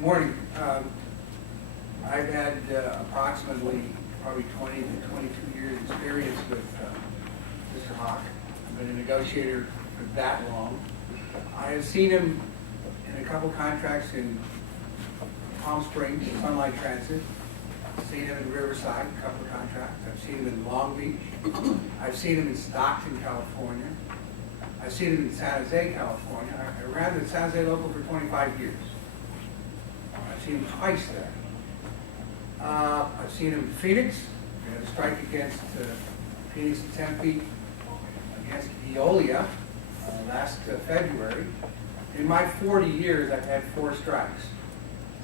Good morning. I've had approximately probably 20 to 22 years experience with Mr. Hawk. I've been a negotiator for that long. I have seen him in a couple contracts in Palm Springs, Sunlight Transit. I've seen him in Riverside, a couple of contracts. I've seen him in Long Beach. I've seen him in Stockton, California. I've seen him in San Jose, California. I ran the San Jose local for 25 years. I've seen him twice there. I've seen him in Phoenix. We had a strike against Phoenix and Tempe against Veolia last February. In my 40 years, I've had 4 strikes.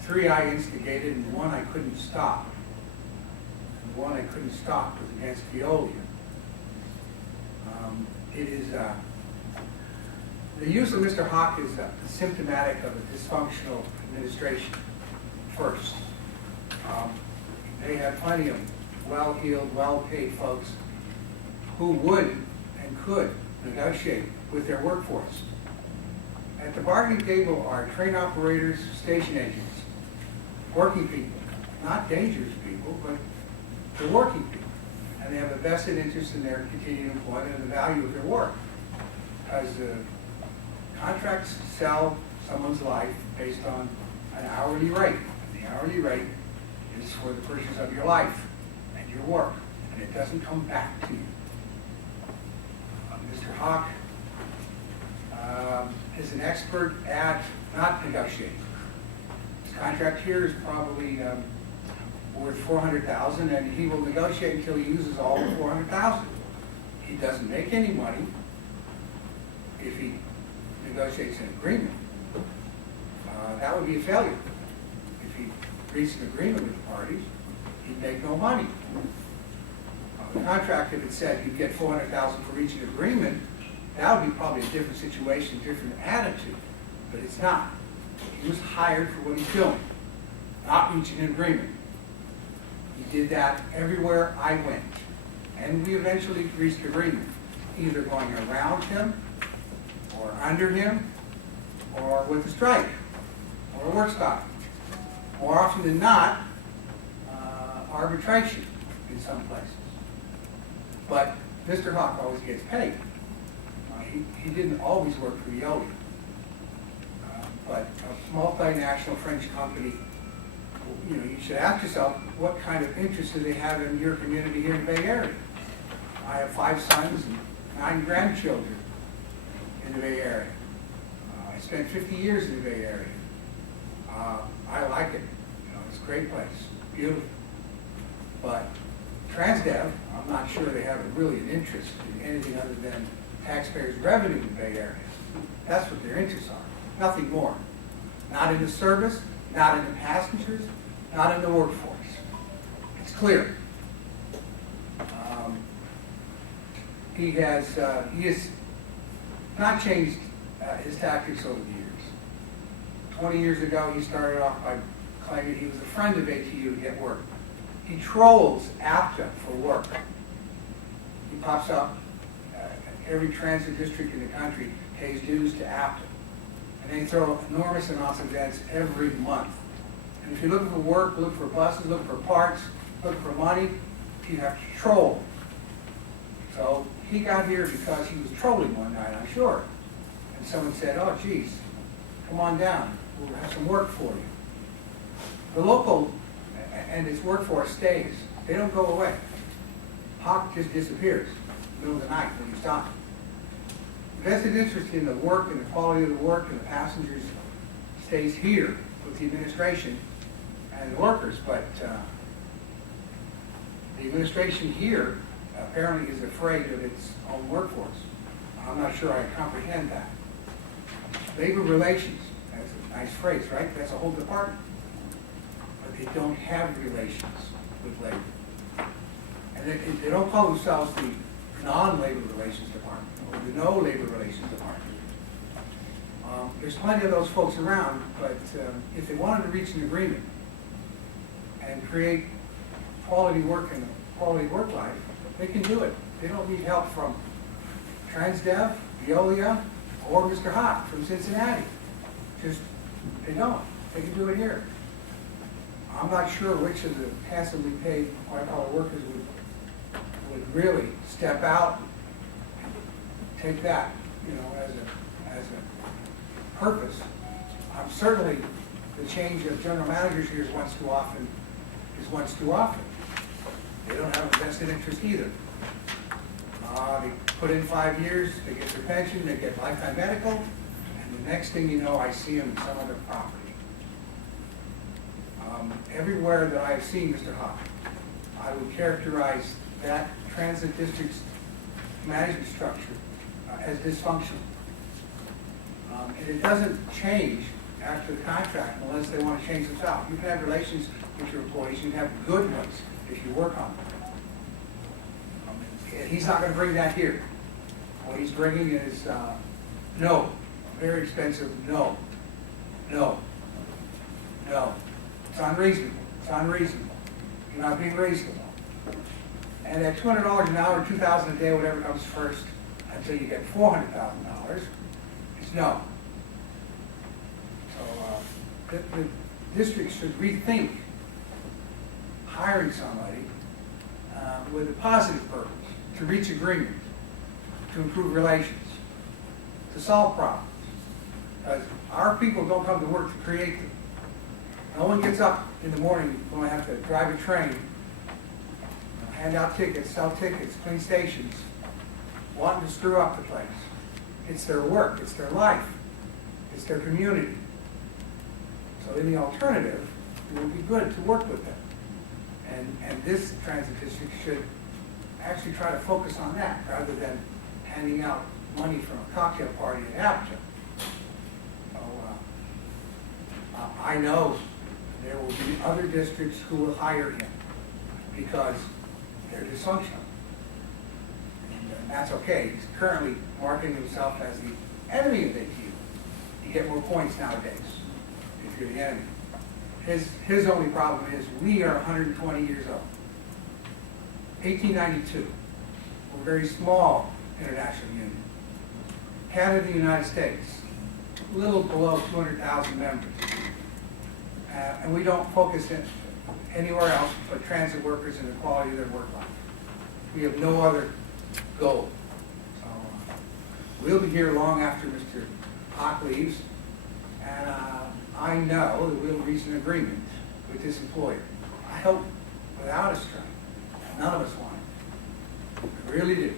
3 I instigated, and 1 I couldn't stop. The 1 I couldn't stop was against Veolia. The use of Mr. Hawk is symptomatic of a dysfunctional administration. First, they have plenty of well-heeled, well-paid folks who would and could negotiate with their workforce. At the bargaining table are train operators, station agents, working people, not dangerous people, but they're working people. And they have a vested interest in their continued employment and the value of their work. Because contracts sell someone's life based on an hourly rate. The hourly rate is for the purchase of your life and your work, and it doesn't come back to you. Mr. Hawk is an expert at not negotiating. His contract here is probably worth $400,000, and he will negotiate until he uses all the $400,000. He doesn't make any money if he negotiates an agreement. That would be a failure. If he reached an agreement with the parties, he'd make no money. The contract, if it said you'd get $400,000 for reaching an agreement, that would be probably a different situation, different attitude. But it's not. He was hired for what he's doing, not reaching an agreement. He did that everywhere I went. And we eventually reached agreement, either going around him, or under him, or with a strike, or a work stoppage. More often than not, arbitration in some places. But Mr. Hawk always gets paid. He didn't always work for Veolia. But a multinational French company, you should ask yourself, what kind of interest do they have in your community here in the Bay Area? I have 5 sons and 9 grandchildren in the Bay Area. I spent 50 years in the Bay Area. I like it. It's a great place, beautiful. But Transdev, I'm not sure they have really an interest in anything other than taxpayers' revenue in the Bay Area. That's what their interests are, nothing more. Not in the service, not in the passengers, not in the workforce. It's clear. He has not changed his tactics over the years. 20 years ago, he started off by claiming he was a friend of ATU to get work. He trolls APTA for work. He pops up. Every transit district in the country pays dues to APTA. And they throw enormous amounts of events every month. And if you're looking for work, looking for buses, looking for parts, looking for money, you have to troll. So he got here because he was trolling one night, I'm sure. And someone said, oh, geez, come on down. We'll have some work for you. The local and its workforce stays. They don't go away. Hawk just disappears in the middle of the night when he's done. Vested interest in the work and the quality of the work and the passengers stays here with the administration and the workers, but the administration here apparently is afraid of its own workforce. I'm not sure I comprehend that. Labor relations, that's a nice phrase, right? That's a whole department. But they don't have relations with labor. And they don't call themselves the non-labor relations department or the no labor relations department. There's plenty of those folks around, but if they wanted to reach an agreement and create quality work and a quality work life, they can do it. They don't need help from Transdev, Veolia, or Mr. Hawk from Cincinnati. Just, they don't. they can do it here. I'm not sure which of the passively paid white-collar workers would really step out and take that, as a purpose. Certainly, the change of general managers here is once too often. They don't have a vested interest either. They put in 5 years, they get their pension, they get lifetime medical, and the next thing you know, I see them in some other property. Everywhere that I've seen Mr. Hawk, I would characterize that transit district's management structure as dysfunctional. And it doesn't change after the contract unless they want to change themselves. You can have relations with your employees, you can have good ones if you work on them. He's not going to bring that here. What he's bringing is, no, very expensive, no. It's unreasonable. You're not being reasonable. And at $200 an hour, $2,000 a day, whatever comes first, until you get $400,000, it's no. So the district should rethink hiring somebody with a positive purpose, to reach agreement, to improve relations, to solve problems. Because our people don't come to work to create them. No one gets up in the morning when I have to drive a train, hand out tickets, sell tickets, clean stations, wanting to screw up the place. It's their work, it's their life, it's their community. So in the alternative, it would be good to work with them. And this transit district should actually try to focus on that rather than handing out money from a cocktail party at Apta. So I know there will be other districts who will hire him because they're dysfunctional. And that's okay. He's currently marketing himself as the enemy of ATU. You get more points nowadays if you're the enemy. His only problem is we are 120 years old. 1892. We're a very small international union. Canada and the United States, a little below 200,000 members. And we don't focus anywhere else but transit workers and the quality of their work life. We have no other goal. So we'll be here long after Mr. Hawk leaves, and I know that we'll reach an agreement with this employer. I hope without a strike. None of us want it. I really do.